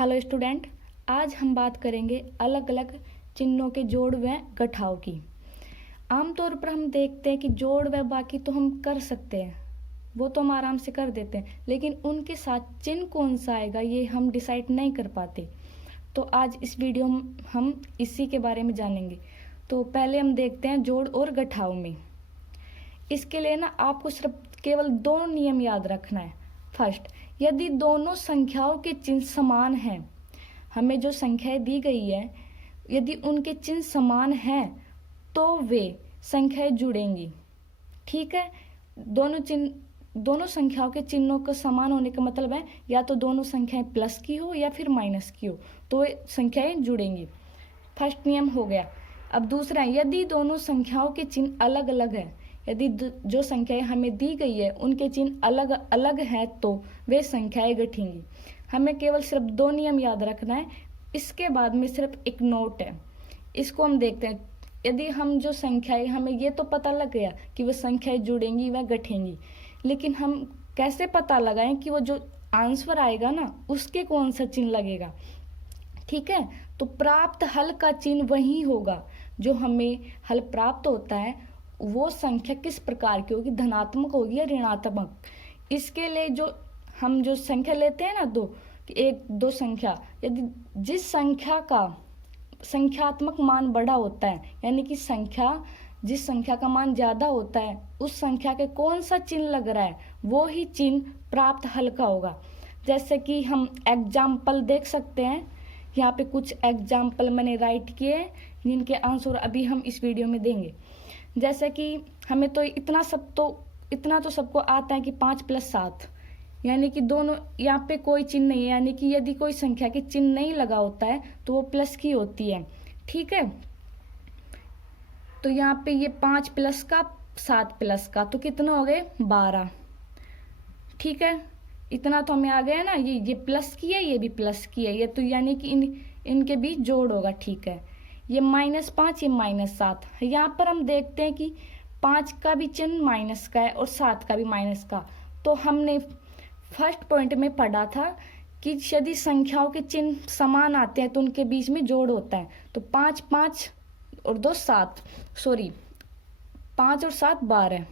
Hello student, आज हम बात करेंगे अलग अलग चिन्हों के जोड़ व घटाव की। आमतौर पर हम देखते हैं कि जोड़ व बाकी तो हम कर सकते हैं, वो तो हम आराम से कर देते हैं, लेकिन उनके साथ चिन्ह कौन सा आएगा ये हम डिसाइड नहीं कर पाते। तो आज इस वीडियो में हम इसी के बारे में जानेंगे। तो पहले हम देखते हैं जोड़ और घटाव में। इसके लिए ना आपको सिर्फ केवल दो नियम याद रखना है। फर्स्ट, यदि दोनों संख्याओं के चिन्ह समान हैं, हमें जो संख्याएं दी गई है यदि उनके चिन्ह समान हैं तो वे संख्याएं जुड़ेंगी। ठीक है, दोनों संख्याओं के चिन्हों का समान होने का मतलब है या तो दोनों संख्याएं प्लस की हो या फिर माइनस की हो, तो वे संख्याएं जुड़ेंगी। फर्स्ट नियम हो गया। अब दूसरा, यदि दोनों संख्याओं के चिन्ह अलग अलग है, यदि जो संख्याएं हमें दी गई है उनके चिन्ह अलग अलग हैं तो वे संख्याएं घटेंगी। हमें केवल सिर्फ दो नियम याद रखना है। इसके बाद में सिर्फ एक नोट है, इसको हम देखते हैं। यदि हम जो संख्याएं, हमें ये तो पता लग गया कि वो संख्याएं जुड़ेंगी व घटेंगी, लेकिन हम कैसे पता लगाएं कि वो जो आंसर आएगा ना उसके कौन सा चिन्ह लगेगा। ठीक है, तो प्राप्त हल का चिन्ह वही होगा जो हमें हल प्राप्त होता है। वो संख्या किस प्रकार की होगी, धनात्मक होगी या ऋणात्मक। इसके लिए हम जो संख्या लेते हैं ना, दो संख्या, यदि जिस संख्या का संख्यात्मक मान बड़ा होता है, यानी कि जिस संख्या का मान ज्यादा होता है उस संख्या के कौन सा चिन्ह लग रहा है वो ही चिन्ह प्राप्त हल का होगा। जैसे कि हम एग्जाम्पल देख सकते हैं, यहाँ पे कुछ एग्जाम्पल मैंने राइट किए जिनके आंसर अभी हम इस वीडियो में देंगे। जैसे कि हमें तो इतना तो सबको आता है कि 5 + 7, यानी कि दोनों, यहाँ पे कोई चिन्ह नहीं है, यानी कि यदि कोई संख्या के चिन्ह नहीं लगा होता है तो वो प्लस की होती है। ठीक है, तो यहाँ पे ये 5 प्लस का 7 प्लस का तो कितना हो गए 12। ठीक है, इतना तो हमें आ गया ना, ये प्लस की है, ये भी प्लस की है, ये तो यानी कि इनके बीच जोड़ होगा। ठीक है, ये -5, ये -7। यहाँ पर हम देखते हैं कि 5 का भी चिन्ह माइनस का है और 7 का भी माइनस का। तो हमने फर्स्ट पॉइंट में पढ़ा था कि यदि संख्याओं के चिन्ह समान आते हैं तो उनके बीच में जोड़ होता है। तो 5 5 और 2 7, सॉरी 5 और 7 12।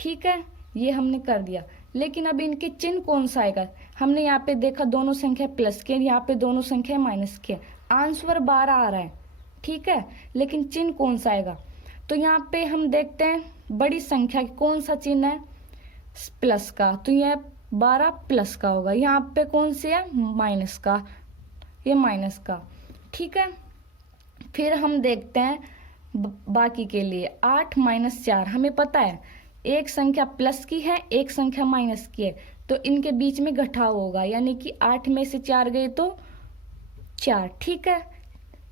ठीक है, ये हमने कर दिया, लेकिन अब इनके चिन्ह कौन सा आएगा। हमने यहाँ पे देखा दोनों संख्या प्लस के, यहाँ पे दोनों संख्या माइनस के, आंसर 12 आ रहा है। ठीक है, लेकिन चिन्ह कौन सा आएगा। तो यहाँ पे हम देखते हैं बड़ी संख्या कौन सा चिन्ह है, प्लस का, तो यह 12 प्लस का होगा। यहाँ पे कौन से है, माइनस का, ये माइनस का। ठीक है, फिर हम देखते हैं बाकी के लिए 8 - 4। हमें पता है एक संख्या प्लस की है, एक संख्या माइनस की है, तो इनके बीच में घटाव होगा, यानी कि 8 में से 4 गए तो 4। ठीक है,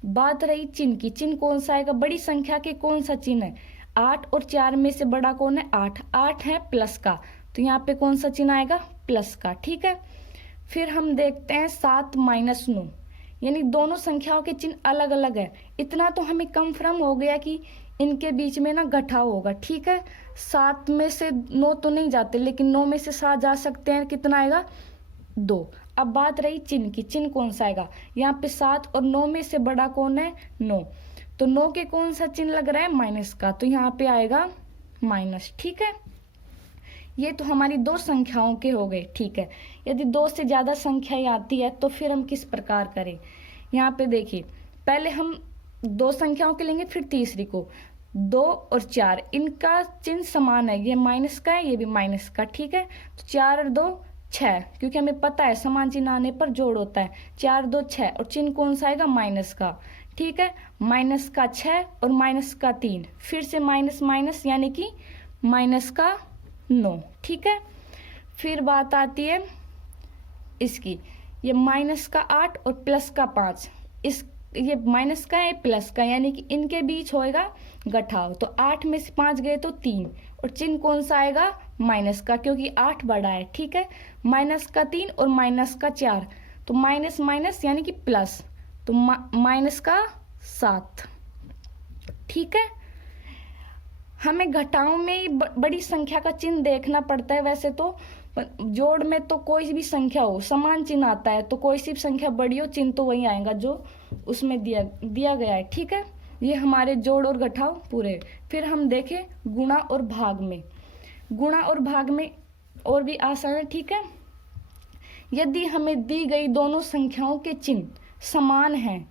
बात रही चिन्ह की, चिन्ह कौन सा आएगा, बड़ी संख्या के कौन सा चिन्ह है। 8 और 4 में से बड़ा कौन है, 8 है प्लस का, तो यहाँ पे कौन सा चिन्ह आएगा, प्लस का। ठीक है, फिर हम देखते हैं 7 - 9, यानी दोनों संख्याओं के चिन्ह अलग अलग है। इतना तो हमें कंफर्म हो गया कि इनके बीच में ना घटाव होगा। ठीक है, 7 में से 9 तो नहीं जाते, लेकिन 9 में से 7 जा सकते हैं, कितना आएगा 2। अब बात रही चिन्ह की, चिन्ह कौन सा आएगा, यहाँ पे 7 और 9 में से बड़ा कौन है, 9, तो 9 के कौन सा चिन्ह लग रहा है, माइनस का, तो यहाँ पे आएगा माइनस। ठीक है, ये तो हमारी दो संख्याओं के हो गए। ठीक है, यदि 2 से ज्यादा संख्याएं आती है तो फिर हम किस प्रकार करें। यहाँ पे देखिए, पहले हम 2 संख्याओं के लेंगे, फिर तीसरी को। 2 और 4, इनका चिन्ह समान है, ये माइनस का है, ये भी माइनस का। ठीक है, तो 4 और 2 6, क्योंकि हमें पता है समान चिन्ह आने पर जोड़ होता है। 4 2 6, और चिन्ह कौन सा आएगा, माइनस का। ठीक है, माइनस का 6 और माइनस का 3, फिर से माइनस माइनस, यानी कि माइनस का 9। ठीक है, फिर बात आती है इसकी, ये माइनस का 8 और प्लस का 5, ये माइनस का है, प्लस का, यानी कि इनके बीच होएगा घटाव। तो 8 में से 5 गए तो 3, और चिन्ह कौन सा आएगा, माइनस का, क्योंकि 8 बड़ा है। ठीक है, माइनस का 3 और माइनस का 4, तो माइनस माइनस यानी कि प्लस, तो माइनस का 7। ठीक है, हमें घटाव में बड़ी संख्या का चिन्ह देखना पड़ता है वैसे तो, जोड़ में तो कोई भी संख्या हो समान चिन्ह आता है, तो कोई सी भी संख्या बड़ी हो चिन्ह तो वही आएगा जो उसमें दिया गया है। ठीक है, ये हमारे जोड़ और घटाव पूरे। फिर हम देखें गुणा और भाग में। गुणा और भाग में और भी आसान है। ठीक है, यदि हमें दी गई दोनों संख्याओं के चिन्ह समान हैं,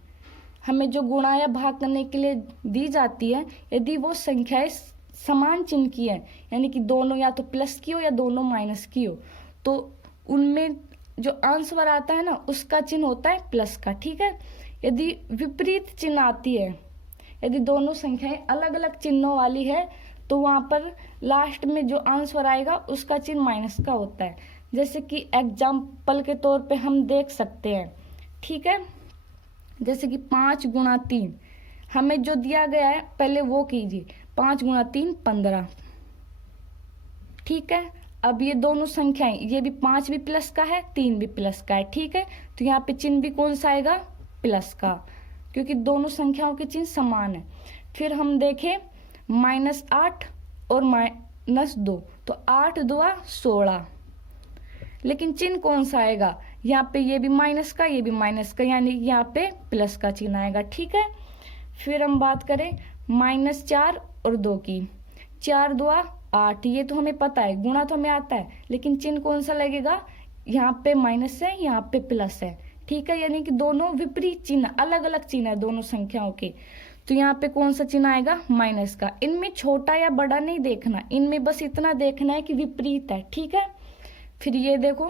हमें जो गुणा या भाग करने के लिए दी जाती है, यदि वो संख्याएं समान चिन्ह की है, यानी कि दोनों या तो प्लस की हो या दोनों माइनस की हो, तो उनमें जो आंसर आता है ना उसका चिन्ह होता है प्लस का। ठीक है, यदि विपरीत चिन्ह आती है, यदि दोनों संख्याएं अलग अलग चिन्हों वाली है, तो वहां पर लास्ट में जो आंसर आएगा उसका चिन्ह माइनस का होता है। जैसे कि एग्जाम्पल के तौर पे हम देख सकते हैं। ठीक है, जैसे कि 5 गुणा 3 हमें जो दिया गया है, पहले वो कीजिए। 5 गुणा 3 15। ठीक है, अब ये दोनों संख्याएं, ये भी 5 भी प्लस का है, 3 भी प्लस का है। ठीक है, तो यहाँ पे चिन्ह भी कौन सा आएगा? प्लस का, क्योंकि दोनों संख्याओं के चिन्ह समान है। फिर हम देखें -8 और -2, तो 8 दुआ 16, लेकिन चिन्ह कौन सा आएगा? यहाँ पे ये भी माइनस का, ये भी माइनस का, यानी यहाँ पे प्लस का चिन्ह आएगा। ठीक है, फिर हम बात करें -4 और 2 की। 4 दुआ 8, ये तो हमें पता है, गुणा तो हमें आता है, लेकिन चिन्ह कौन सा लगेगा? यहाँ पे माइनस है, यहाँ पे प्लस है। ठीक है, यानी कि दोनों विपरीत चिन्ह, अलग अलग चिन्ह है दोनों संख्याओं के, तो यहाँ पे कौन सा चिन्ह आएगा? माइनस का। इनमें छोटा या बड़ा नहीं देखना, इनमें बस इतना देखना है कि विपरीत है। ठीक है, फिर ये देखो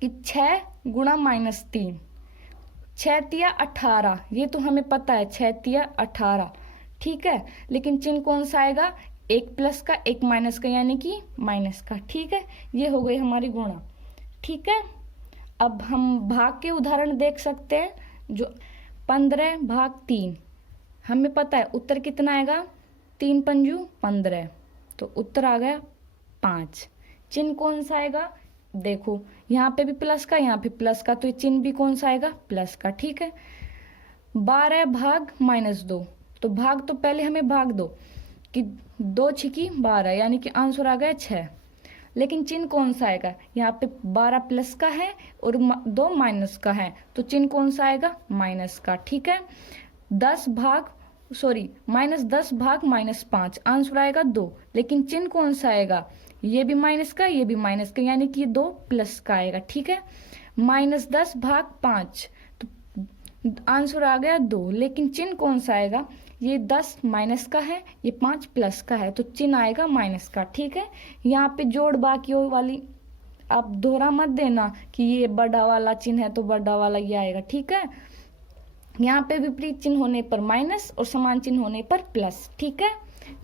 कि 6 गुणा -3, 6 तिया 18, ये तो हमें पता है 6 तिया 18। ठीक है, लेकिन चिन्ह कौन सा आएगा? एक प्लस का एक माइनस का, यानी कि माइनस का। ठीक है, ये हो गई हमारी गुणा। ठीक है, अब हम भाग के उदाहरण देख सकते हैं। जो 15 भाग 3, हमें पता है उत्तर कितना आएगा? 3 पंजू 15, तो उत्तर आ गया 5। चिन्ह कौन सा आएगा? देखो यहाँ पे भी प्लस का, यहाँ पे प्लस का, तो ये चिन्ह भी कौन सा आएगा? प्लस का। ठीक है, 12 भाग -2, तो भाग तो पहले हमें भाग दो कि 2 छिकी 12, यानी कि आंसर आ गया 6, लेकिन चिन्ह कौन सा आएगा? यहाँ पे 12 प्लस का है और 2 माइनस का है, तो चिन्ह कौन सा आएगा? माइनस का। ठीक है, -10 भाग -5, आंसर आएगा 2, लेकिन चिन्ह कौन सा आएगा? ये भी माइनस का, ये भी माइनस का, यानी कि 2 प्लस का आएगा। ठीक है, -10 भाग 5, तो आंसर आ गया 2, लेकिन चिन्ह कौन सा आएगा? ये 10 माइनस का है, ये 5 प्लस का है, तो चिन्ह आएगा माइनस का। ठीक है, यहाँ पे जोड़ बाकियों वाली आप दोहरा मत देना कि ये बड़ा वाला चिन्ह है तो बड़ा वाला ये आएगा। ठीक है, यहाँ पे विपरीत चिन्ह होने पर माइनस और समान चिन्ह होने पर प्लस। ठीक है,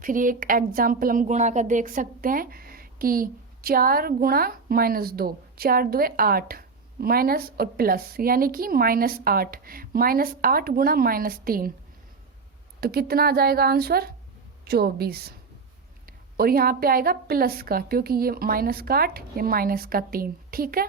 फिर एक एग्जाम्पल हम गुणा का देख सकते हैं कि 4 गुणा -2, 4 दुए 8, माइनस और प्लस, यानी कि -8, -8 गुणा -3, तो कितना आ जाएगा आंसर? 24, और यहाँ पे आएगा प्लस का, क्योंकि ये -8, ये -3। ठीक है।